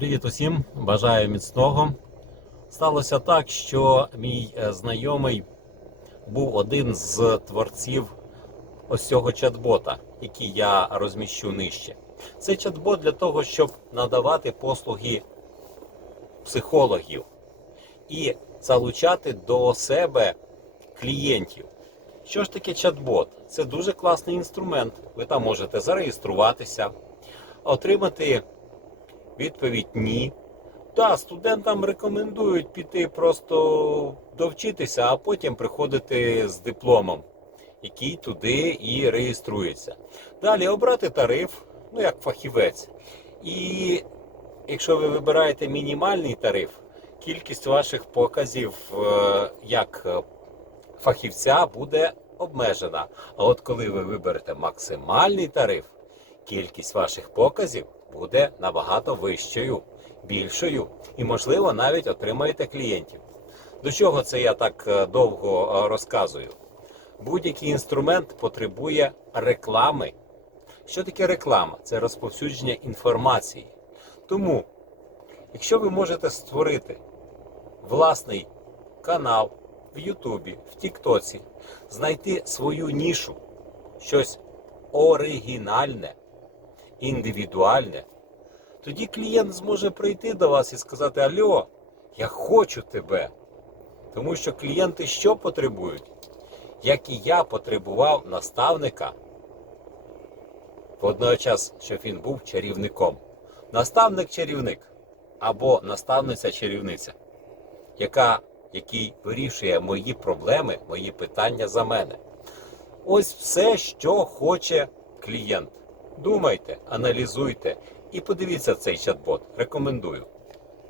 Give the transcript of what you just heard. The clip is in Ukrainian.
Привіт усім! Бажаю міцного. Сталося так, що мій е, знайомий був один з творців ось цього чат-бота, який я розміщу нижче. Це чат-бот для того, щоб надавати послуги психологів і залучати до себе клієнтів. Що ж таке чат-бот? Це дуже класний інструмент. Ви там можете зареєструватися, отримати відповідь ні. Так, студентам рекомендують піти просто довчитися, а потім приходити з дипломом, який туди і реєструється. Далі обрати тариф, ну як фахівець. І якщо ви вибираєте мінімальний тариф, кількість ваших показів е, як фахівця буде обмежена. А от коли ви виберете максимальний тариф, кількість ваших показів буде набагато вищою, більшою і, можливо, навіть отримаєте клієнтів. До чого це я так е, довго е, розказую? Будь-який інструмент потребує реклами. Що таке реклама? Це розповсюдження інформації. Тому, якщо ви можете створити власний канал в Ютубі, в Тіктоці, знайти свою нішу, щось оригінальне, індивідуальне, тоді клієнт зможе прийти до вас і сказати: Альо, я хочу тебе. Тому що клієнти що потребують? Як і я потребував наставника, водночас, щоб він був чарівником. Наставник-чарівник або наставниця-чарівниця, яка, який вирішує мої проблеми, мої питання за мене. Ось все, що хоче клієнт. Думайте, аналізуйте і подивіться цей чат-бот. Рекомендую.